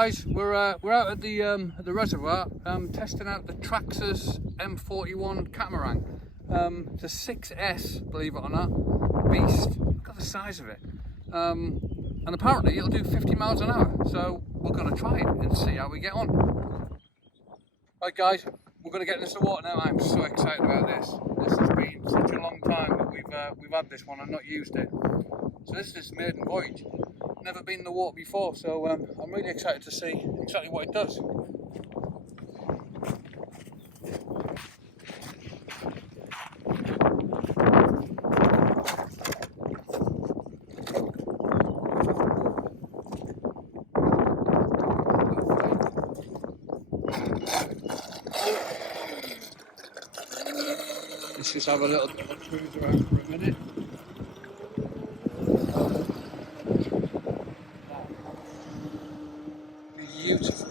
guys, we're out at the reservoir testing out the Traxxas M41 catamaran. It's a 6S, believe it or not, beast. Look at the size of it. And apparently it'll do 50 miles an hour. So we're going to try it and see how we get on. Right guys, we're going to get into the water now. I'm so excited about this. This has been such a long time that we've had this one and not used it. So this is this maiden voyage. Never been in the water before, so I'm really excited to see exactly what it does. Let's just have a little cruise around for a minute. Beautiful.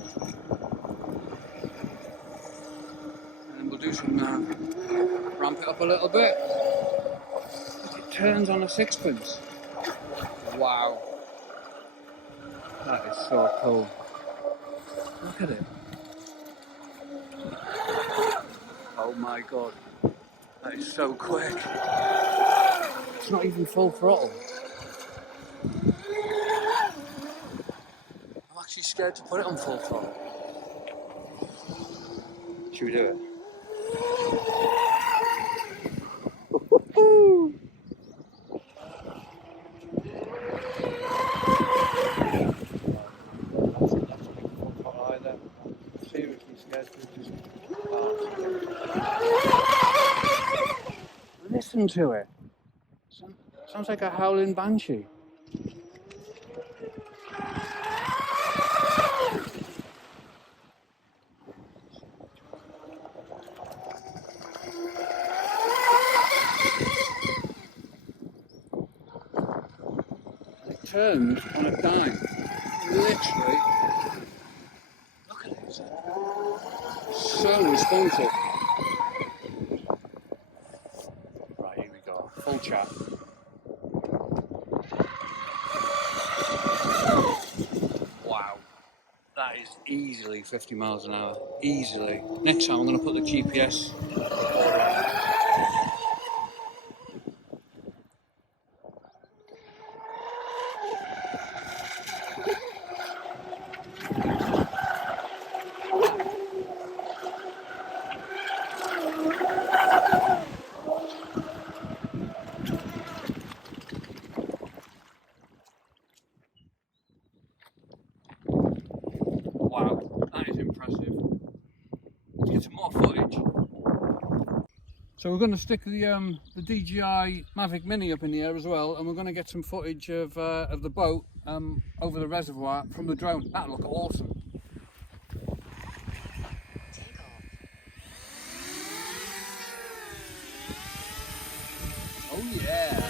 And we'll do some ramp it up a little bit. It turns on a sixpence. Wow. That is so cool. Look at it. Oh my god. That is so quick. It's not even full throttle. I'm actually scared to put it on full throttle. Should we do it? Seriously scared to just listen to it. Sounds like a howling banshee. It turns on a dime. Literally. Look at it. So responsive. Right, here we go. Full chat. Wow. That is easily 50 miles an hour. Easily. Next time I'm going to put the GPS. Wow, that is impressive. Let's get some more footage. So we're going to stick the DJI Mavic Mini up in the air as well, and we're going to get some footage of the boat over the reservoir from the drone. That'll look awesome. Oh yeah.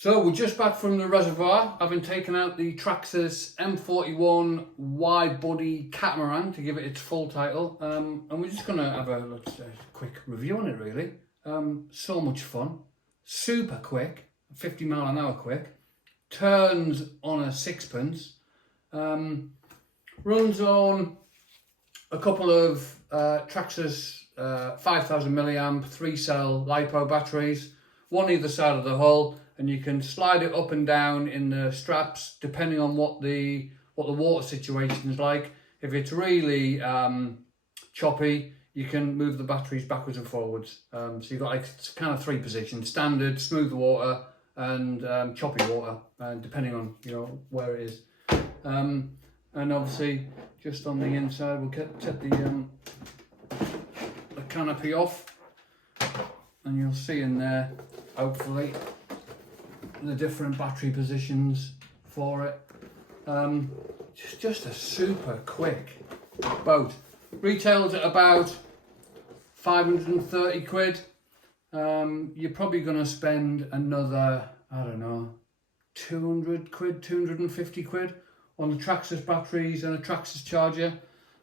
So we're just back from the reservoir, having taken out the Traxxas M41 wide body catamaran to give it its full title, and we're just going to have a quick review on it really. So much fun, super quick, 50 mile an hour quick, turns on a sixpence, runs on a couple of Traxxas 5000 milliamp 3-cell LiPo batteries, one either side of the hull, and you can slide it up and down in the straps depending on what the water situation is like. If it's really choppy, you can move the batteries backwards and forwards. So you've got like kind of 3 positions: standard, smooth water, and choppy water, depending on where it is. And obviously, just on the inside, we'll take the canopy off, and you'll see in there, hopefully, the different battery positions for it. Just a super quick boat. Retails at about 530 quid. You're probably going to spend another, I don't know, 200 quid, 250 quid on the Traxxas batteries and a Traxxas charger.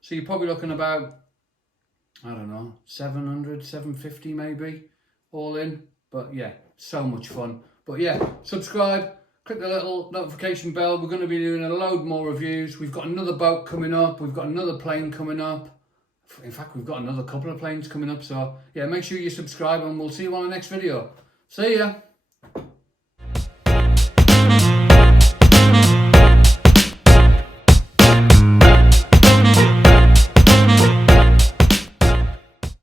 So you're probably looking about, I don't know, 700, 750 maybe, all in. But yeah, so much fun. But yeah, subscribe, click the little notification bell. We're going to be doing a load more reviews. We've got another boat coming up. We've got another plane coming up. In fact, we've got another couple of planes coming up. So yeah, make sure you subscribe, and we'll see you on the next video. See ya.